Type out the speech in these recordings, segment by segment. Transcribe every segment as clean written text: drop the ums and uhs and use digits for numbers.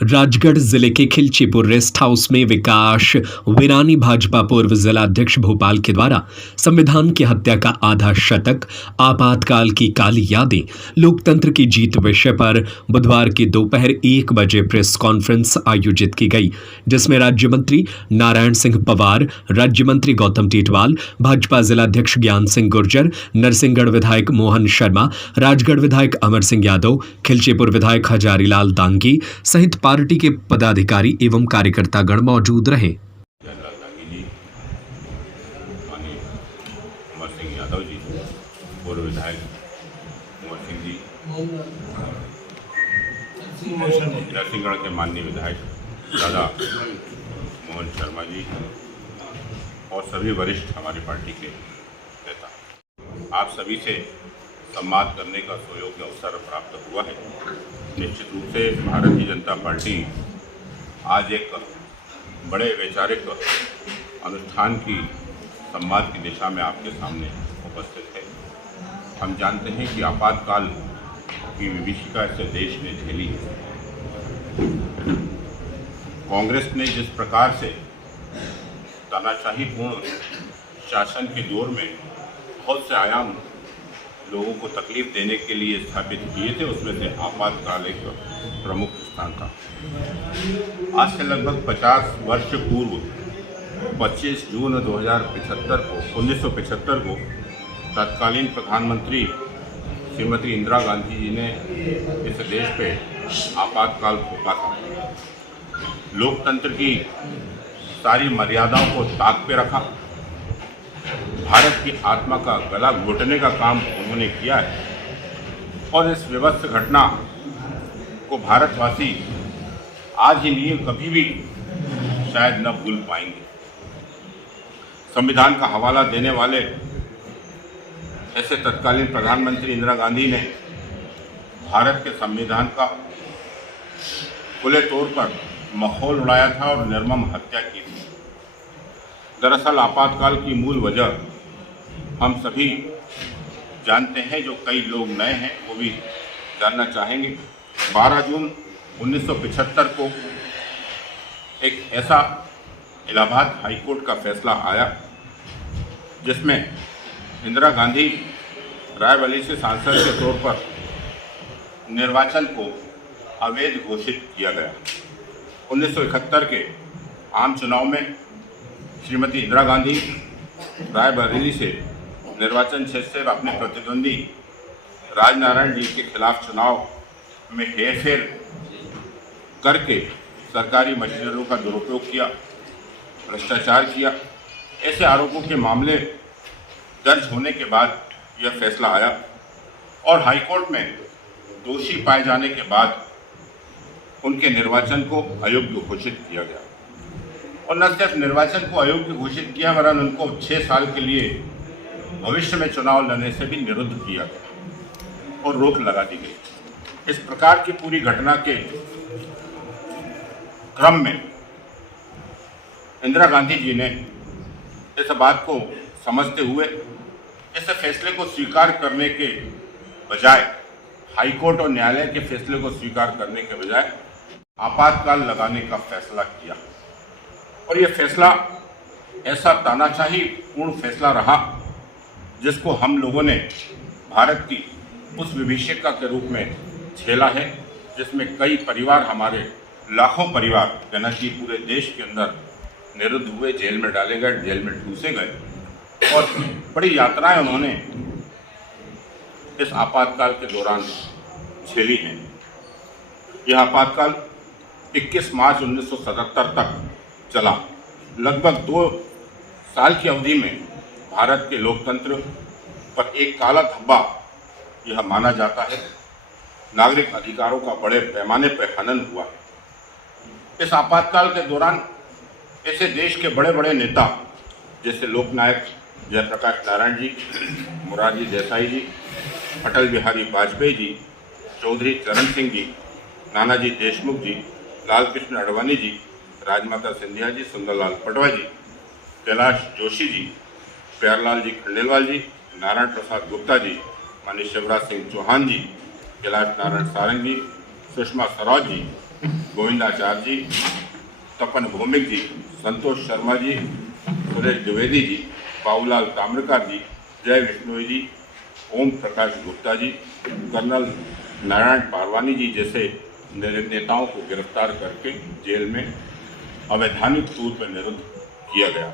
राजगढ़ जिले के Khilchipur rest house में विकास विरानी भाजपा पूर्व जिला अध्यक्ष भोपाल के द्वारा संविधान की हत्या का आधा शतक आपातकाल की काली यादें लोकतंत्र की जीत विषय पर बुधवार की दोपहर 1 बजे प्रेस कॉन्फ्रेंस आयोजित की गई, जिसमें राज्य मंत्री नारायण सिंह पवार, राज्य मंत्री गौतम टेटवाल, भाजपा जिलाध्यक्ष ज्ञान सिंह गुर्जर, नरसिंहगढ़ विधायक मोहन शर्मा, राजगढ़ विधायक अमर सिंह यादव, खिलचीपुर विधायक हजारीलाल दांगी सहित पार्टी के पदाधिकारी एवं कार्यकर्तागण मौजूद रहे। अमर सिंह यादव जी, पूर्व विधायक मोहन सिंह जी, नरसिंहगढ़ के माननीय विधायक दादा मोहन शर्मा जी और सभी वरिष्ठ हमारी पार्टी के नेता, आप सभी से संवाद करने का सुयोग्य अवसर प्राप्त हुआ है। निश्चित रूप से भारतीय जनता पार्टी आज एक बड़े वैचारिक अनुष्ठान की संवाद की दिशा में आपके सामने उपस्थित है। हम जानते हैं कि आपातकाल की विभीषिका से देश ने झेली है। कांग्रेस ने जिस प्रकार से तानाशाहीपूर्ण शासन के दौर में बहुत से आयाम लोगों को तकलीफ देने के लिए स्थापित किए थे, उसमें से आपातकाल एक प्रमुख स्थान था। आज से लगभग 50 वर्ष पूर्व 25 जून 1975 को तत्कालीन प्रधानमंत्री श्रीमती इंदिरा गांधी जी ने इस देश पे आपातकाल थोपा था। लोकतंत्र की सारी मर्यादाओं को ताक पे रखा। भारत की आत्मा का गला घोटने का काम उन्होंने किया है और इस विभत्स घटना को भारतवासी आज ही नहीं कभी भी शायद न भूल पाएंगे। संविधान का हवाला देने वाले ऐसे तत्कालीन प्रधानमंत्री इंदिरा गांधी ने भारत के संविधान का खुले तौर पर मखौल उड़ाया था और निर्मम हत्या की थी। दरअसल आपातकाल की मूल वजह हम सभी जानते हैं, जो कई लोग नए हैं वो भी जानना चाहेंगे। 12 जून 1975 को एक ऐसा इलाहाबाद हाईकोर्ट का फैसला आया जिसमें इंदिरा गांधी रायबरेली से सांसद के तौर पर निर्वाचन को अवैध घोषित किया गया। 1971 के आम चुनाव में श्रीमती इंदिरा गांधी रायबरेली से निर्वाचन क्षेत्र से अपने प्रतिद्वंदी राजनारायण जी के खिलाफ चुनाव में हेरफेर करके सरकारी मशीनरियों का दुरुपयोग किया, भ्रष्टाचार किया। ऐसे आरोपों के मामले दर्ज होने के बाद यह फैसला आया और हाईकोर्ट में दोषी पाए जाने के बाद उनके निर्वाचन को अयोग्य घोषित किया गया। और न सिर्फ निर्वाचन को अयोग्य घोषित किया, वरन उनको 6 साल के लिए भविष्य में चुनाव लड़ने से भी निरुद्ध किया गया और रोक लगा दी गई। इस प्रकार की पूरी घटना के क्रम में इंदिरा गांधी जी ने इस बात को समझते हुए इस फैसले को स्वीकार करने के बजाय, हाईकोर्ट और न्यायालय के फैसले को स्वीकार करने के बजाय आपातकाल लगाने का फैसला किया। और यह फैसला ऐसा तानाशाही पूर्ण फैसला रहा जिसको हम लोगों ने भारत की उस विभीषिका के रूप में झेला है, जिसमें कई परिवार, हमारे लाखों परिवार कहना चाहिए पूरे देश के अंदर निरुद्ध हुए, जेल में डाले गए, जेल में ठूसे गए और बड़ी यात्राएं उन्होंने इस आपातकाल के दौरान झेली हैं। यह आपातकाल 21 मार्च 1977 तक चला। लगभग 2 साल की अवधि में भारत के लोकतंत्र पर एक काला धब्बा यह माना जाता है। नागरिक अधिकारों का बड़े पैमाने पर हनन हुआ है। इस आपातकाल के दौरान ऐसे देश के बड़े बड़े नेता जैसे लोकनायक जयप्रकाश नारायण जी, मोरारजी देसाई जी, अटल बिहारी वाजपेयी जी, चौधरी चरण सिंह जी, नानाजी देशमुख जी, लालकृष्ण आडवाणी जी, राजमाता सिंधिया जी, सुंदरलाल पटवा जी, कैलाश जोशी जी, प्यारलाल जी खंडेलवाल जी, नारायण प्रसाद गुप्ता जी, माननीय शिवराज सिंह चौहान जी, कैलाश नारायण सारंग जी, सुषमा स्वराज जी, गोविंदाचार्य जी, तपन भौमिक जी, संतोष शर्मा जी, सुरेश द्विवेदी जी, बाबूलाल ताम्रकार जी, जय विष्णोई जी, ओम प्रकाश गुप्ता जी, कर्नल नारायण पारवानी जी जैसे नेताओं को गिरफ्तार करके जेल में अवैधानिक तौर पर निरुद्ध किया गया।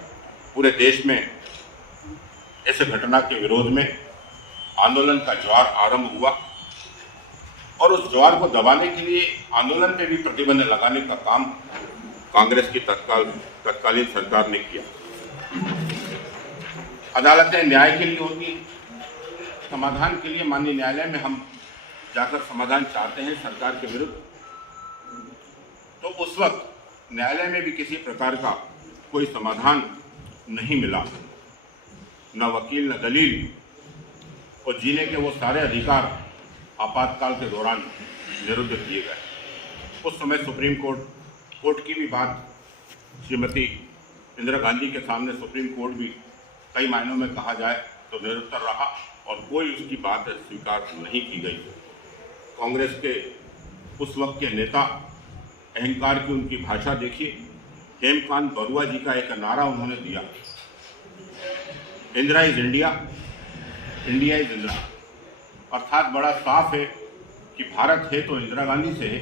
पूरे देश में इस घटना के विरोध में आंदोलन का ज्वार आरंभ हुआ और उस ज्वार को दबाने के लिए आंदोलन पे भी प्रतिबंध लगाने का काम कांग्रेस की तत्कालीन सरकार ने किया। अदालतें न्याय के लिए होती, समाधान के लिए माननीय न्यायालय में हम जाकर समाधान चाहते हैं सरकार के विरुद्ध, तो उस वक्त न्यायालय में भी किसी प्रकार का कोई समाधान नहीं मिला, न वकील न दलील, और जीने के वो सारे अधिकार आपातकाल के दौरान निरुद्ध किए गए। उस समय सुप्रीम कोर्ट की भी बात श्रीमती इंदिरा गांधी के सामने सुप्रीम कोर्ट भी कई मायनों में कहा जाए तो निरुत्तर रहा और कोई उसकी बात स्वीकार नहीं की गई। कांग्रेस के उस वक्त के नेता, अहंकार की उनकी भाषा देखिए, हेमकांत बरुआ जी का एक नारा उन्होंने दिया, Indira is India, India is Indira. अर्थात बड़ा साफ है कि भारत है तो इंदिरा गांधी से है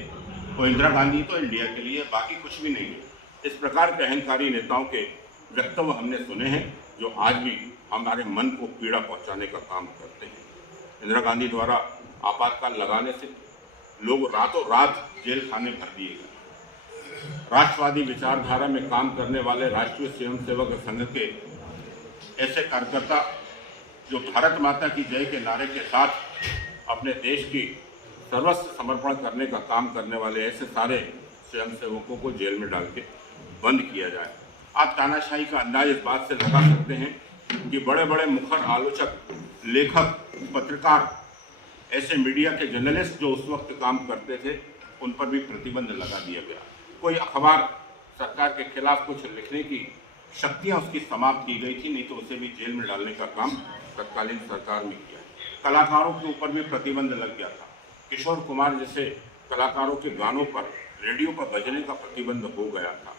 और इंदिरा गांधी तो इंडिया के लिए, बाकी कुछ भी नहीं है। इस प्रकार के अहंकारी नेताओं के वक्तव्य हमने सुने हैं जो आज भी हमारे मन को पीड़ा पहुंचाने का काम करते हैं। इंदिरा गांधी द्वारा आपातकाल लगाने से लोग रातों रात जेल खाने भर दिए गए। राष्ट्रवादी विचारधारा में काम करने वाले राष्ट्रीय स्वयंसेवक संघ के ऐसे कार्यकर्ता जो भारत माता की जय के नारे के साथ अपने देश की सर्वस्व समर्पण करने का काम करने वाले ऐसे सारे स्वयंसेवकों को जेल में डाल के बंद किया जाए। आप तानाशाही का अंदाज इस बात से लगा सकते हैं कि बड़े बड़े मुखर आलोचक, लेखक, पत्रकार, ऐसे मीडिया के जर्नलिस्ट जो उस वक्त काम करते थे, उन पर भी प्रतिबंध लगा दिया गया। कोई अखबार सरकार के खिलाफ कुछ लिखने की शक्तियाँ उसकी समाप्त की गई थी, नहीं तो उसे भी जेल में डालने का काम तत्कालीन सरकार ने किया। कलाकारों के ऊपर भी प्रतिबंध लग गया था। किशोर कुमार जैसे कलाकारों के गानों पर रेडियो पर बजने का प्रतिबंध हो गया था।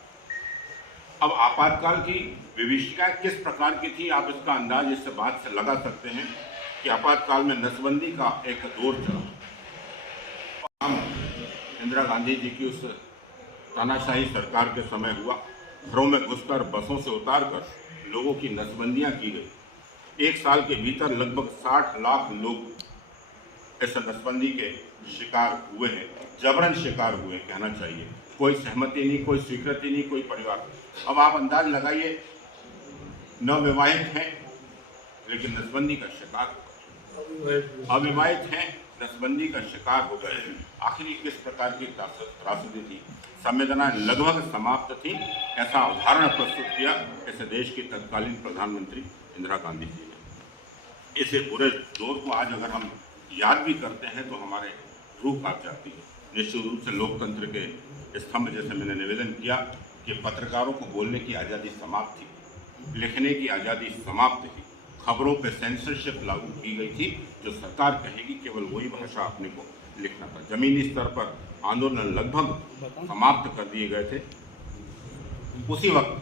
अब आपातकाल की विभीषिकाएं किस प्रकार की थी, आप इसका अंदाज इस बात से लगा सकते हैं कि आपातकाल में नसबंदी का एक दौर चला। हम इंदिरा गांधी जी की उस तानाशाही सरकार के समय हुआ, घरों में घुसकर बसों से उतारकर लोगों की नसबंदियां की गई। एक साल के भीतर लगभग 60 लाख लोग इस नसबंदी के शिकार हुए हैं, जबरन शिकार हुए कहना चाहिए। कोई सहमति नहीं, कोई स्वीकृति नहीं, कोई परिवार। अब आप अंदाज लगाइए, नवविवाहित हैं लेकिन नसबंदी का शिकार, अविवाहित हैं नसबंदी का शिकार हो गए। आखिर किस प्रकार की त्रासदी थी, संवेदनाएं लगभग समाप्त थी, ऐसा उदाहरण प्रस्तुत किया इस देश की तत्कालीन प्रधानमंत्री इंदिरा गांधी जी ने। इसे पूरे दौर को आज अगर हम याद भी करते हैं तो हमारे रूह कांप जाती है। निश्चित रूप से लोकतंत्र के स्तंभ जैसे मैंने निवेदन किया कि पत्रकारों को बोलने की आज़ादी समाप्त थी, लिखने की आज़ादी समाप्त थी, खबरों पे सेंसरशिप लागू की गई थी, जो सरकार कहेगी केवल वही भाषा अपने को लिखना था। जमीनी स्तर पर आंदोलन लगभग समाप्त कर दिए गए थे। उसी वक्त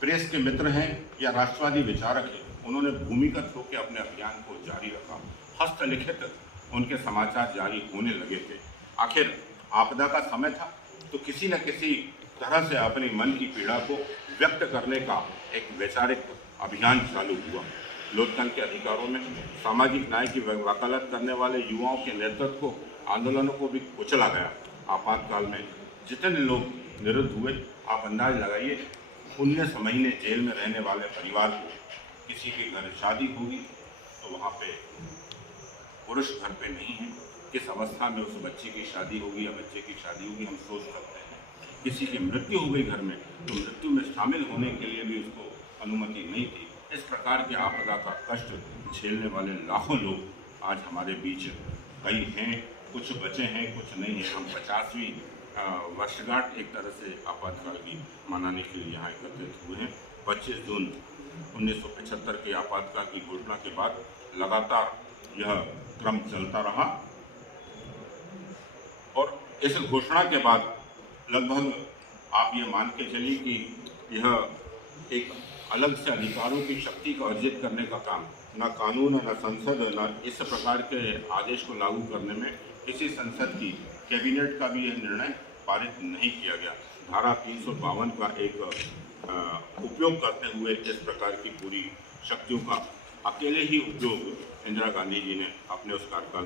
प्रेस के मित्र हैं या राष्ट्रवादी विचारक हैं, उन्होंने भूमिगत होकर अपने अभियान को जारी रखा। हस्तलिखित उनके समाचार जारी होने लगे थे। आखिर आपदा का समय था तो किसी न किसी तरह से अपने मन की पीड़ा को व्यक्त करने का एक वैचारिक अभियान चालू हुआ। लोकतंत्र के अधिकारों में सामाजिक न्याय की वकालत करने वाले युवाओं के नेतृत्व को, आंदोलनों को भी कुचला गया। आपातकाल में जितने लोग निरुद्ध हुए, आप अंदाज लगाइए, 19 महीने जेल में रहने वाले परिवार को किसी के घर शादी होगी तो वहाँ पे पुरुष घर पे नहीं है, किस अवस्था में उस बच्चे की शादी होगी या बच्चे की शादी होगी हम सोच सकते हैं। किसी की मृत्यु हो गई घर में तो मृत्यु में शामिल होने के लिए भी उसको अनुमति नहीं थी। इस प्रकार के आपदा का कष्ट झेलने वाले लाखों लोग आज हमारे बीच कई हैं, कुछ बचे हैं, कुछ नहीं हैं। हम 50वीं वर्षगांठ एक तरह से आपातकाल की मनाने के लिए यहाँ एकत्रित हुए हैं। 25 जून 1975 के आपातकाल की घोषणा के बाद लगातार यह क्रम चलता रहा। और इस घोषणा के बाद लगभग आप ये मान के चलिए कि यह एक अलग से अधिकारों की शक्ति को अर्जित करने का काम न कानून न संसद न इस प्रकार के आदेश को लागू करने में किसी संसद की कैबिनेट का भी यह निर्णय पारित नहीं किया गया। धारा 352 का एक उपयोग करते हुए इस प्रकार की पूरी शक्तियों का अकेले ही उपयोग इंदिरा गांधी जी ने अपने उस कार्यकाल